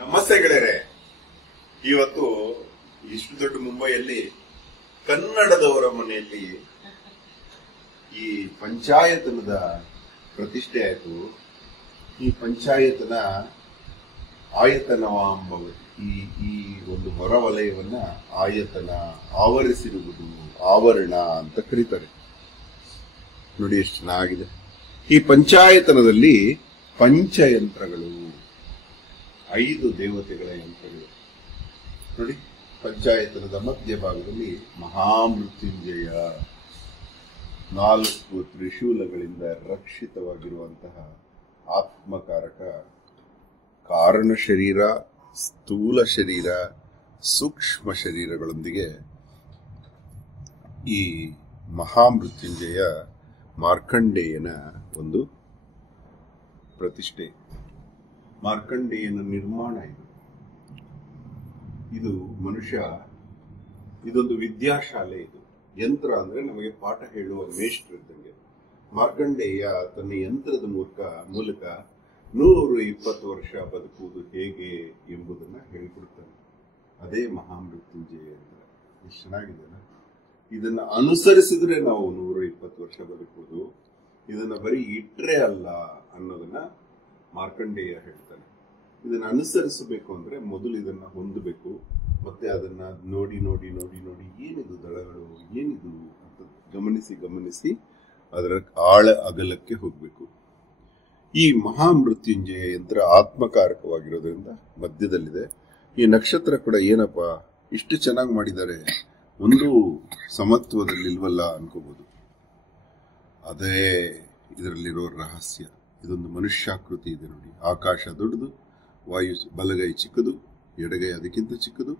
ನಮಸ್ತೆ ಗೆಳೆಯರೆ. ಇವತ್ತು ಇಷ್ಟು ದೊಡ್ಡ ಮುಂಬೈಯಲ್ಲಿ ಕನ್ನಡದವರ ಮನೆಯಲ್ಲಿ ಈ ಪಂಚಾಯತನದ ಪ್ರತಿಷ್ಠೆ ಆಯಿತು. ಈ ಪಂಚಾಯತನ ಆಯತನವಾಂಬವತಿ ಈ ಒಂದು ಹೊರವಲಯವನ್ನ ಆಯತನ, ಆವರಿಸಿರುವುದು, ಆವರಣ ಅಂತ ಕರೀತಾರೆ. ನೋಡಿ ಎಷ್ಟು ಚೆನ್ನಾಗಿದೆ. ಈ ಪಂಚಾಯತನದಲ್ಲಿ ಪಂಚಯಂತ್ರಗಳು, 5 ದೇವತೆಗಳ ಯಂತ್ರಗಳು. ನೋಡಿ, ಪಂಚಾಯತನದ ಮಧ್ಯಭಾಗದಲ್ಲಿ ಮಹಾಮೃತ್ಯುಂಜಯ, 4 ತ್ರಿಶೂಲಗಳಿಂದ ರಕ್ಷಿತವಾಗಿರುವಂತಹ ಆತ್ಮಕಾರಕ ಕಾರಣ ಶರೀರ, ಸ್ಥೂಲ ಶರೀರ, ಸೂಕ್ಷ್ಮ ಶರೀರಗಳೊಂದಿಗೆ ಈ ಮಹಾಮೃತ್ಯುಂಜಯ ಮಾರ್ಕಂಡೇಯನ ಒಂದು ಪ್ರತಿಷ್ಠೆ. ಮಾರ್ಕಂಡೇಯನ ನಿರ್ಮಾಣ ಇದು ಮನುಷ್ಯ, ಇದೊಂದು ವಿದ್ಯಾಶಾಲೆ. ಇದು ಯಂತ್ರ ಅಂದ್ರೆ ನಮಗೆ ಪಾಠ ಹೇಳುವ ಮೇಷ್ಟ್ರು ಇದ್ದಂಗೆ. ಮಾರ್ಕಂಡೇಯ ತನ್ನ ಯಂತ್ರದ ಮೂಲಕ 120 ವರ್ಷ ಬದುಕುವುದು ಹೇಗೆ ಎಂಬುದನ್ನ ಹೇಳಿಕೊಡ್ತಾನೆ. ಅದೇ ಮಹಾಮೃತ್ಯುಂಜಯ ಯಂತ್ರ. ಎಷ್ಟು ಚೆನ್ನಾಗಿದೆ. ಇದನ್ನ ಅನುಸರಿಸಿದ್ರೆ ನಾವು 120 ವರ್ಷ ಬದುಕುವುದು, ಇದನ್ನ ಬರೀ ಇಟ್ರೆ ಅಲ್ಲ ಅನ್ನೋದನ್ನ ಮಾರ್ಕಂಡೇಯ ಹೇಳ್ತಾನೆ. ಇದನ್ನ ಅನುಸರಿಸಬೇಕು ಅಂದ್ರೆ ಮೊದಲು ಇದನ್ನ ಹೊಂದಬೇಕು, ಮತ್ತೆ ಅದನ್ನ ನೋಡಿ ನೋಡಿ ನೋಡಿ ನೋಡಿ ಏನಿದು ದಳಗಳು, ಏನಿದು ಅಂತ ಗಮನಿಸಿ ಅದರ ಆಳ ಅಗಲಕ್ಕೆ ಹೋಗ್ಬೇಕು. ಈ ಮಹಾಮೃತ್ಯುಂಜಯ ಯಂತ್ರ ಆತ್ಮಕಾರಕವಾಗಿರೋದ್ರಿಂದ ಮಧ್ಯದಲ್ಲಿದೆ. ಈ ನಕ್ಷತ್ರ ಕೂಡ ಏನಪ್ಪಾ ಇಷ್ಟು ಚೆನ್ನಾಗಿ ಮಾಡಿದ್ದಾರೆ, ಒಂದು ಸಮತ್ವದಲ್ಲಿಲ್ವಲ್ಲ ಅನ್ಕೋಬಹುದು. ಅದೇ ಇದರಲ್ಲಿರೋ ರಹಸ್ಯ. ಇದೊಂದು ಮನುಷ್ಯಾಕೃತಿ ಇದೆ ನೋಡಿ. ಆಕಾಶ ದೊಡ್ಡದು, ವಾಯು ಬಲಗೈ ಚಿಕ್ಕದು, ಎಡಗೈ ಅದಕ್ಕಿಂತ ಚಿಕ್ಕದು.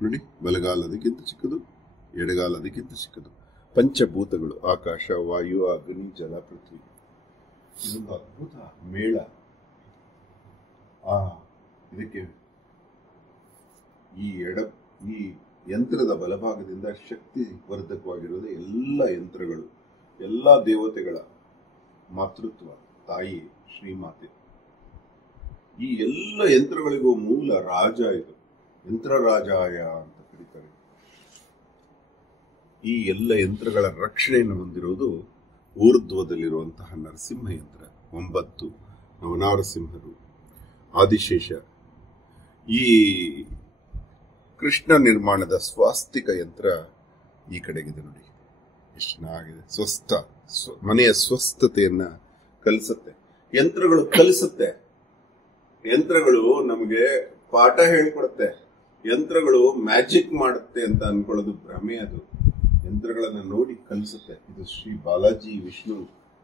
ನೋಡಿ, ಬಲಗಾಲ ಅದಕ್ಕಿಂತ ಚಿಕ್ಕದು, ಎಡಗಾಲ ಅದಕ್ಕಿಂತ ಚಿಕ್ಕದು. ಪಂಚಭೂತಗಳು ಆಕಾಶ, ವಾಯು, ಅಗ್ನಿ, ಜಲ, ಪೃಥ್ವಿ. ಇದೊಂದು ಅದ್ಭುತ ಮೇಳ. ಇದಕ್ಕೆ ಈ ಯಂತ್ರದ ಬಲಭಾಗದಿಂದ ಶಕ್ತಿ ವರ್ಧಕವಾಗಿರೋದು ಎಲ್ಲ ಯಂತ್ರಗಳು, ಎಲ್ಲ ದೇವತೆಗಳ ಮಾತೃತ್ವ, ತಾಯಿ ಶ್ರೀಮಾತೆ. ಈ ಎಲ್ಲ ಯಂತ್ರಗಳಿಗೂ ಮೂಲ ರಾಜ ಇದು, ಯಂತ್ರರಾಜಾಯ ಅಂತ ಕರೀತಾರೆ. ಈ ಎಲ್ಲ ಯಂತ್ರಗಳ ರಕ್ಷಣೆಯನ್ನು ಹೊಂದಿರುವುದು ಊರ್ಧ್ವದಲ್ಲಿರುವಂತಹ ನರಸಿಂಹ ಯಂತ್ರ. 9 ನವನಾರಸಿಂಹರು, ಆದಿಶೇಷ. ಈ ಕೃಷ್ಣ ನಿರ್ಮಾಣದ ಸ್ವಾಸ್ತಿಕ ಯಂತ್ರ ಈ ಕಡೆಗಿದೆ ನೋಡಿ. ಎಷ್ಟು ಚೆನ್ನಾಗಿದೆ. ಮನೆಯ ಸ್ವಸ್ಥತೆಯನ್ನ ಕಲಿಸುತ್ತೆ. ಯಂತ್ರಗಳು ಕಲಿಸುತ್ತೆ. ಯಂತ್ರಗಳು ನಮಗೆ ಪಾಠ ಹೇಳ್ಕೊಡುತ್ತೆ. ಯಂತ್ರಗಳು ಮ್ಯಾಜಿಕ್ ಮಾಡುತ್ತೆ ಅಂತ ಅನ್ಕೊಳ್ಳೋದು ಭ್ರಮೆ. ಅದು ಯಂತ್ರಗಳನ್ನ ನೋಡಿ ಕಲಿಸುತ್ತೆ. ಇದು ಶ್ರೀ ಬಾಲಾಜಿ ವಿಷ್ಣು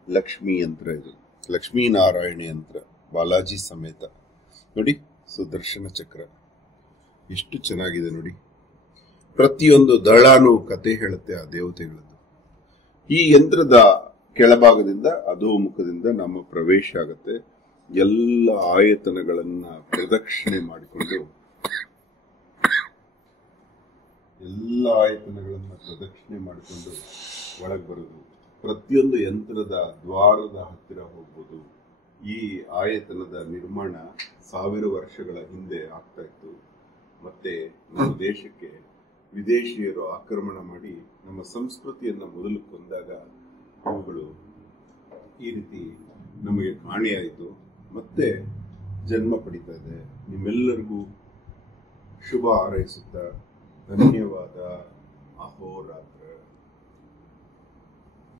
ಲಕ್ಷ್ಮೀ ಯಂತ್ರ. ಇದು ಲಕ್ಷ್ಮೀನಾರಾಯಣ ಯಂತ್ರ, ಬಾಲಾಜಿ ಸಮೇತ. ನೋಡಿ, ಸುದರ್ಶನ ಚಕ್ರ ಎಷ್ಟು ಚೆನ್ನಾಗಿದೆ ನೋಡಿ. ಪ್ರತಿಯೊಂದು ದಳಾನು ಕತೆ ಹೇಳುತ್ತೆ ಆ ದೇವತೆಗಳದ್ದು. ಈ ಯಂತ್ರದ ಕೆಳಭಾಗದಿಂದ ಅಧೋಮುಖದಿಂದ ನಮ್ಮ ಪ್ರವೇಶ ಆಗುತ್ತೆ. ಎಲ್ಲ ಆಯತನಗಳನ್ನ ಪ್ರದಕ್ಷಿಣೆ ಮಾಡಿಕೊಂಡು ಒಳಗೆ ಬರುವುದು. ಪ್ರತಿಯೊಂದು ಯಂತ್ರದ ದ್ವಾರದ ಹತ್ತಿರ ಹೋಗ್ಬೋದು. ಈ ಆಯತನದ ನಿರ್ಮಾಣ 1000 ವರ್ಷಗಳ ಹಿಂದೆ ಆಗ್ತಾ ಇತ್ತು. ಮತ್ತೆ ನಮ್ಮ ದೇಶಕ್ಕೆ ವಿದೇಶಿಯರು ಆಕ್ರಮಣ ಮಾಡಿ ನಮ್ಮ ಸಂಸ್ಕೃತಿಯನ್ನ ಮೊದಲು ಕೊಂದಾಗ ಅವುಗಳು ಈ ರೀತಿ ನಮಗೆ ಕಾಣೆಯಾಯಿತು. ಮತ್ತೆ ಜನ್ಮ ಪಡಿತಾ ಇದೆ. ನಿಮ್ಮೆಲ್ಲರಿಗೂ ಶುಭ ಹಾರೈಸುತ್ತಾ ಧನ್ಯವಾದ. ಅಹೋರಾತ್ರ.